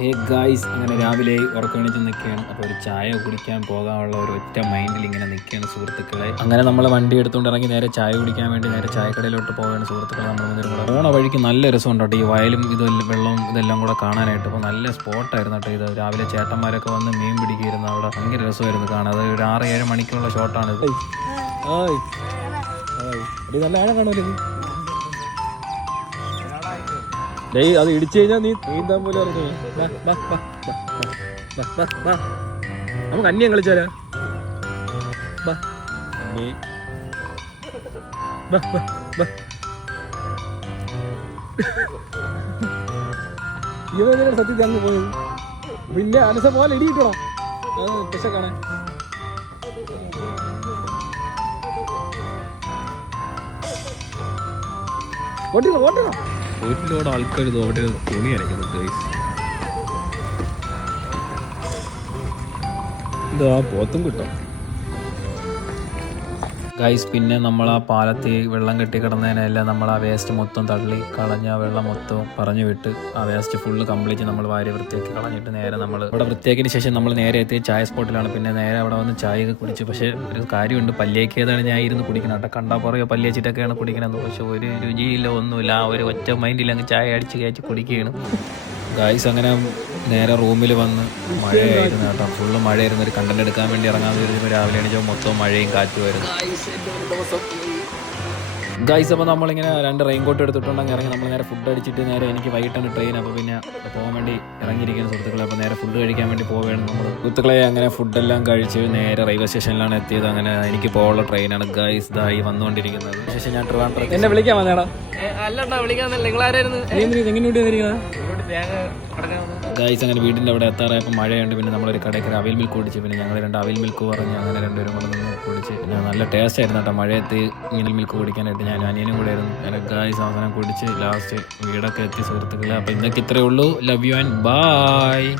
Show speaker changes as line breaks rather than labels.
Hey guys അങ്ങനെ രാവിലെ ഉറക്കണിച്ച് നിൽക്കുകയാണ് അപ്പോൾ ഒരു ചായ കുടിക്കാൻ പോകാനുള്ള ഒരു ഒറ്റ മൈൻഡിൽ ഇങ്ങനെ നിൽക്കുകയാണ് സുഹൃത്തുക്കളെ. അങ്ങനെ നമ്മൾ വണ്ടി എടുത്തുകൊണ്ട് ഇറങ്ങി നേരെ ചായ കുടിക്കാൻ വേണ്ടി നേരെ ചായക്കടയിലോട്ട് പോവുകയാണ് സുഹൃത്തുക്കളെ നമ്മൾ മുന്നിൽ പോണ വഴിക്ക് നല്ല രസമുണ്ട് കേട്ടോ ഈ വയലും ഇതെല്ലാം വെള്ളവും ഇതെല്ലാം കൂടെ കാണാനായിട്ട്. അപ്പോൾ നല്ല സ്പോട്ടായിരുന്നു കേട്ടോ ഇത്. രാവിലെ ചേട്ടന്മാരൊക്കെ വന്ന് മീൻ പിടിക്കുകയായിരുന്നു അവിടെ. ഭയങ്കര രസമായിരുന്നു കാണാൻ. അത് ഒരു ആറ് ഏഴ് മണിക്കുള്ള ഷോട്ടാണ് ഇത് നല്ല ആഴം കാണുമല്ലോ ഡേയ് അത് ഇടിച്ചു കഴിഞ്ഞാൽ നീ നീന്താൻ പോലും അറിഞ്ഞു നമുക്ക് അന്യം കളിച്ചാലാ. ഇവനെന്തിനാ സത്യത്തിൽ അങ്ങ് പോയത്? പിന്നെ അനസ പോലെ ഇടിയിട്ടോ കാണാൻ ഓട്ടിക്കണം ഓട്ടിക്കോ ഒരു ലോഡ് ആൾക്കാർ അവിടെ തുണി അരയ്ക്കുന്നു ഗൈസ് ഇതാ പോത്തും കിട്ടും. ഗൈസ് പിന്നെ നമ്മൾ ആ പാലത്തിൽ വെള്ളം കെട്ടി കിടന്നതിനെല്ലാം നമ്മൾ ആ വേസ്റ്റ് മൊത്തം തള്ളി കളഞ്ഞ വെള്ളം മൊത്തം പറഞ്ഞു വിട്ട് ആ വേസ്റ്റ് ഫുള്ള് കംപ്ലീറ്റ് നമ്മൾ വാരി വൃത്തിയാക്കി കളഞ്ഞിട്ട് നേരെ നമ്മൾ ഇവിടെ വൃത്തിയാക്കിന് ശേഷം നമ്മൾ നേരെ എത്തിയ ചായ സ്പോട്ടിലാണ് പിന്നെ നേരെ അവിടെ വന്ന് ചായ ഒക്കെ കുടിച്ചു. പക്ഷേ ഒരു കാര്യമുണ്ട് പല്ലേക്കേതാണ് ഞാൻ ഇരുന്ന് കുടിക്കണം കേട്ടോ കണ്ടാൽ പറയുക പല്ലിയച്ചിട്ടൊക്കെയാണ് കുടിക്കണത്. പക്ഷെ ഒരു രുചിയില്ല ഒന്നുമില്ല. ആ ഒരു ഒറ്റ മൈൻഡിൽ അങ്ങ് ചായ അടിച്ച് കയറ്റി കുടിക്കുകയാണ്. ഗായ്സ് അങ്ങനെ നേരെ റൂമിൽ വന്ന് മഴയായിരുന്നു കേട്ടോ. ഫുള്ള് മഴയായിരുന്നു. ഒരു കണ്ടന്റ് എടുക്കാൻ വേണ്ടി ഇറങ്ങാൻ വരുമ്പോൾ രാവിലെ എണീച്ചപ്പോൾ മൊത്തം മഴയും കാറ്റുമായിരുന്നു ഗൈസ് അപ്പോൾ നമ്മളിങ്ങനെ രണ്ട് റെയിൻ കോട്ട് എടുത്തിട്ടുണ്ടെങ്കിൽ ഇറങ്ങി. നമ്മൾ നേരെ ഫുഡ് അടിച്ചിട്ട് നേരെ എനിക്ക് വൈകിട്ടാണ് ട്രെയിൻ അപ്പോൾ പിന്നെ പോകാൻ വേണ്ടി ഇറങ്ങിയിരിക്കുന്ന സുഹൃത്തുക്കളെ അപ്പോൾ നേരെ ഫുഡ് കഴിക്കാൻ വേണ്ടി പോവുകയാണ് നമ്മൾ സുഹൃത്തുക്കളെ അങ്ങനെ ഫുഡെല്ലാം കഴിച്ച് നേരെ റെയിൽവേ സ്റ്റേഷനിലാണ് എത്തിയത്. അങ്ങനെ എനിക്ക് പോകാനുള്ള ട്രെയിനാണ് ഗൈസ് ഇതായി വന്നുകൊണ്ടിരിക്കുന്നത്. ശേഷം ഞാൻ ട്രിവാൻഡ്രം എന്നെ വിളിക്കാൻ വന്നേടാ. ഗൈസ് അങ്ങനെ വീടിന്റെ അവിടെ എത്താറായപ്പോൾ മഴയുണ്ട്. പിന്നെ നമ്മളൊരു കടയ്ക്ക് അവിൽ മിൽക്ക് കുടിച്ച്. പിന്നെ ഞങ്ങൾ രണ്ട് അവിൽ മിൽക്ക് പറഞ്ഞ് അങ്ങനെ രണ്ടുപേരും കൂടെ നിന്ന് കുടിച്ച്. പിന്നെ നല്ല ടേസ്റ്റ് ആയിരുന്നു കേട്ടോ. മഴയത്ത് മിനൽ മിൽക്ക് കുടിക്കാനായിട്ട് ഞാൻ അനിയനും കൂടെ ആയിരുന്നു. അങ്ങനെ ഗൈസ് അവസാനം കുടിച്ച് ലാസ്റ്റ് വീടൊക്കെ എത്തി സുഹൃത്തുക്കളെ. അപ്പോൾ ഇന്നൊക്കെ ഇത്രയേ ഉള്ളൂ. Love you and by